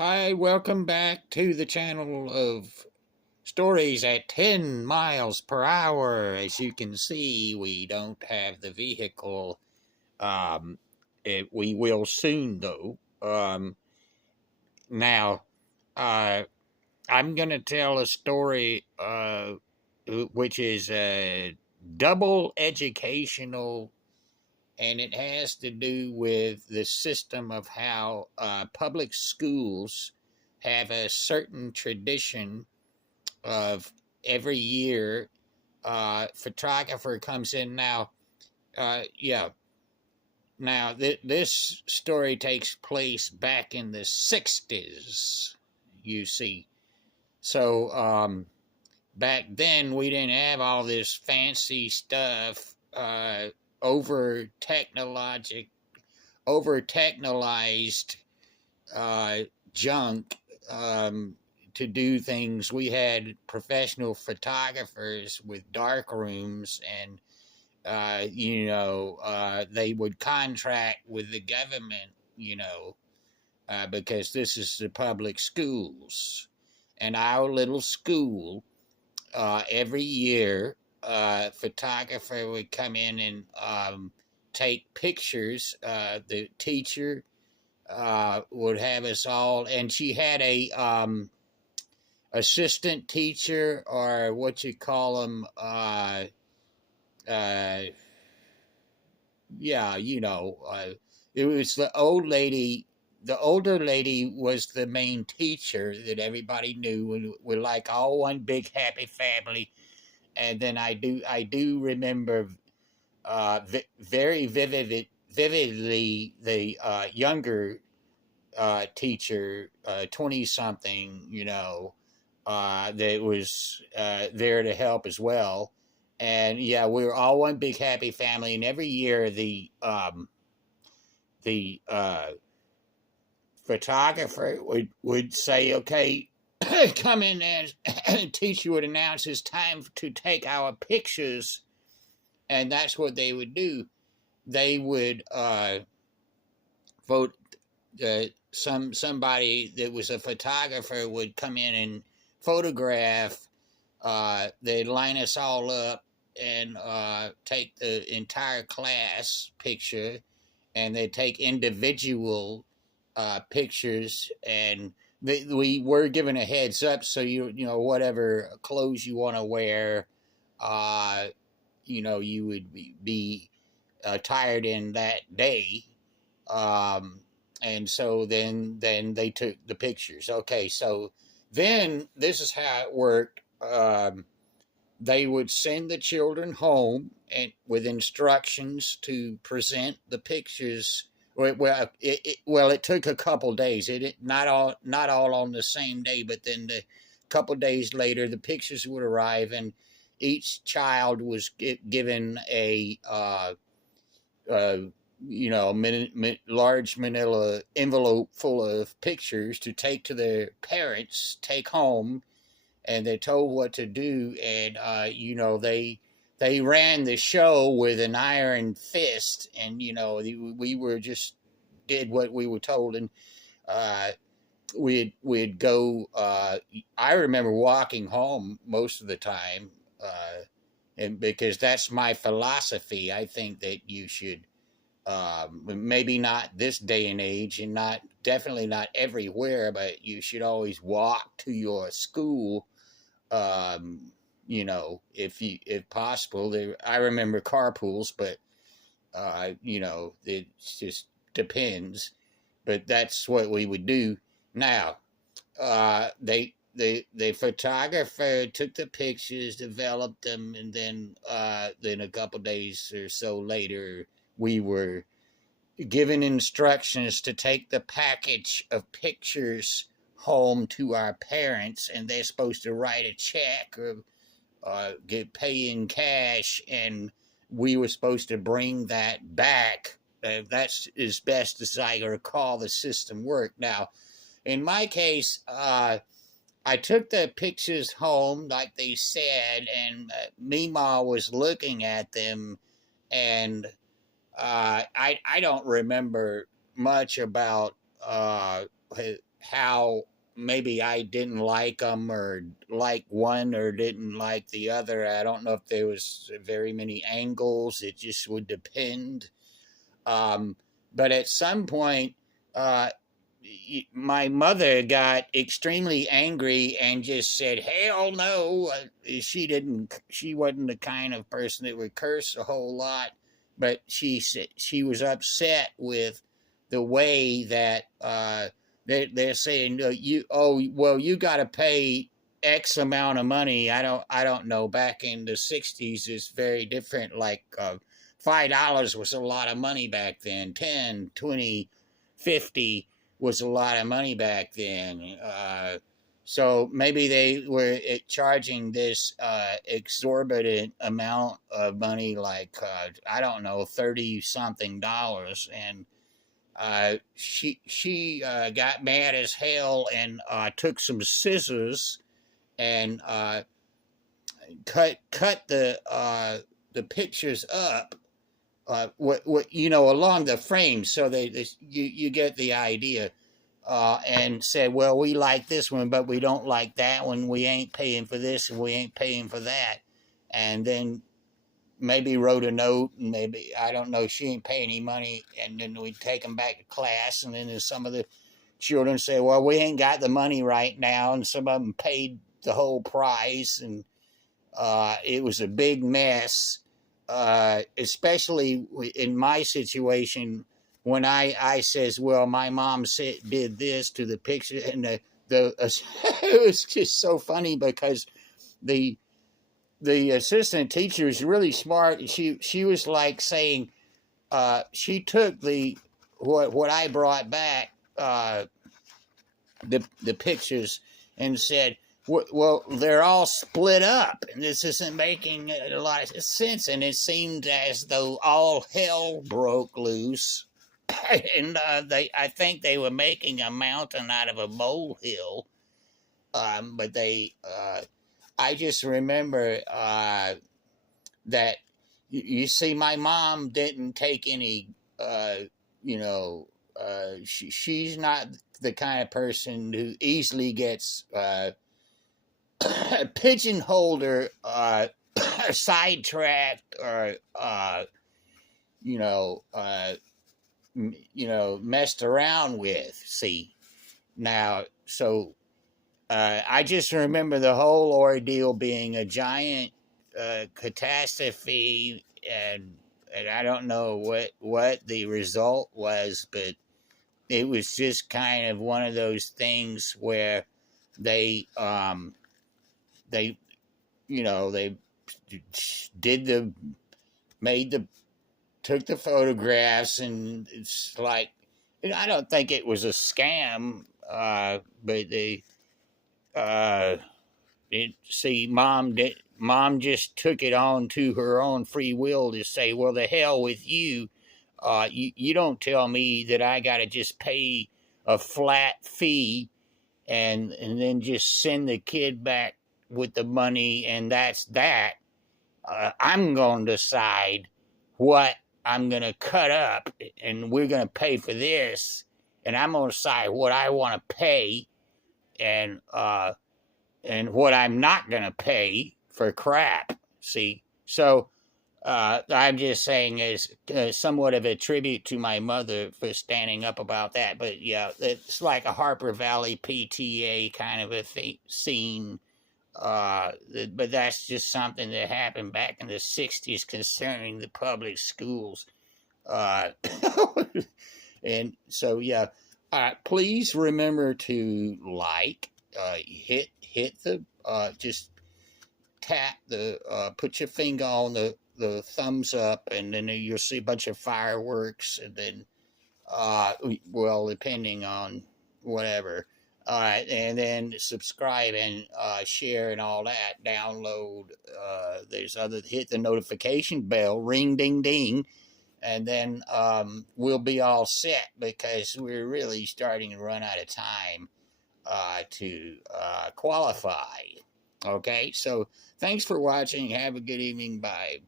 Hi, welcome back to the channel of stories at 10 miles per hour. As you can see, we don't have the vehicle. Um, we will soon, though. Now, uh, I'm going to tell a story which is double educational, and it has to do with the system of how public schools have a certain tradition of every year photographer comes in. This story takes place back in the 60s, you see. So back then we didn't have all this fancy stuff, over technologic over technologized uh, junk, to do things. We had professional photographers with dark rooms, and they would contract with the government, because this is the public schools. And our little school, every year, photographer would come in and take pictures. The teacher would have us all, and she had a assistant teacher, or what you call them. Uh, yeah, it was the old lady. The older lady was the main teacher that everybody knew, and we're like all one big happy family. And then I do remember very vividly the younger teacher, 20 something, that was there to help as well. And yeah, we were all one big happy family. And every year, the photographer would say, okay, come in, and the teacher would announce it's time to take our pictures. And that's what they would do. They would vote. Somebody that was a photographer would come in and photograph. They'd line us all up and take the entire class picture, and they'd take individual pictures, and we were given a heads up, so whatever clothes you want to wear, you would be attired in that day. And so then they took the pictures. Okay, so then this is how it worked. They would send the children home and with instructions to present the pictures. It took a couple days. Not all on the same day, but then the couple days later, the pictures would arrive, and each child was given a large manila envelope full of pictures to take to their parents, take home, and they're told what to do. And they ran the show with an iron fist, and we were just did what we were told. And uh, we'd go. I remember walking home most of the time, and because that's my philosophy. I think that you should, maybe not this day and age, and definitely not everywhere, but you should always walk to your school. If possible. I remember carpools, but it just depends. But that's what we would do. Now, the photographer took the pictures, developed them, and then a couple days or so later, we were given instructions to take the package of pictures home to our parents, and they're supposed to write a check or pay in cash, and we were supposed to bring that back. That's as best as I recall the system worked. Now, in my case, I took the pictures home, like they said, and Memaw was looking at them, and I don't remember much about how maybe I didn't like them, or like one or didn't like the other. I don't know if there was very many angles. It just would depend. Um, but at some point, uh, my mother got extremely angry and just said, "Hell no!" She didn't. She wasn't the kind of person that would curse a whole lot, but she said she was upset with the way that they're saying, "No, you, oh well, you got to pay X amount of money." I don't know. Back in the '60s, it's very different. Like $5 was a lot of money back then. 10, 20, 50 was a lot of money back then. So maybe they were charging this exorbitant amount of money, like I don't know, 30 something dollars, and she got mad as hell and took some scissors and cut the pictures up, what along the frame, so you get the idea, and said, well, we like this one, but we don't like that one. We ain't paying for this, and we ain't paying for that. And then maybe wrote a note, and maybe, I don't know, she ain't pay any money. And then we take them back to class, and then there's some of the children say, well, we ain't got the money right now, and some of them paid the whole price, and it was a big mess, especially in my situation when I says, well, my mom did this to the picture, and the it was just so funny because the assistant teacher was really smart. She was like saying, she took what I brought back, the pictures, and said, well, they're all split up, and this isn't making a lot of sense. And it seemed as though all hell broke loose, and I think they were making a mountain out of a molehill. But I just remember that you see, my mom didn't take any, she's not the kind of person who easily gets pigeonholed or sidetracked, or you know uh, messed around with. See, now, so I just remember the whole ordeal being a giant catastrophe, and I don't know what the result was, but it was just kind of one of those things where they they they did the made the took the photographs, and it's like, I don't think it was a scam, but they see, mom just took it on to her own free will to say, well, the hell with you. You don't tell me that I got to just pay a flat fee, and then just send the kid back with the money, and that's that. I'm going to decide what I'm going to cut up, and we're going to pay for this, and I'm going to decide what I want to pay, and what I'm not going to pay for crap. See, so I'm just saying, is somewhat of a tribute to my mother for standing up about that. But yeah, it's like a Harper Valley PTA kind of a scene. But that's just something that happened back in the '60s concerning the public schools. Uh, and so, yeah, please remember to hit the just tap the put your finger on the thumbs up, and then you'll see a bunch of fireworks, and then well, depending on whatever. All right, and then subscribe and share and all that. Download. There's other, hit the notification bell, ring, ding, ding, and then we'll be all set, because we're really starting to run out of time to qualify. Okay, so thanks for watching. Have a good evening. Bye.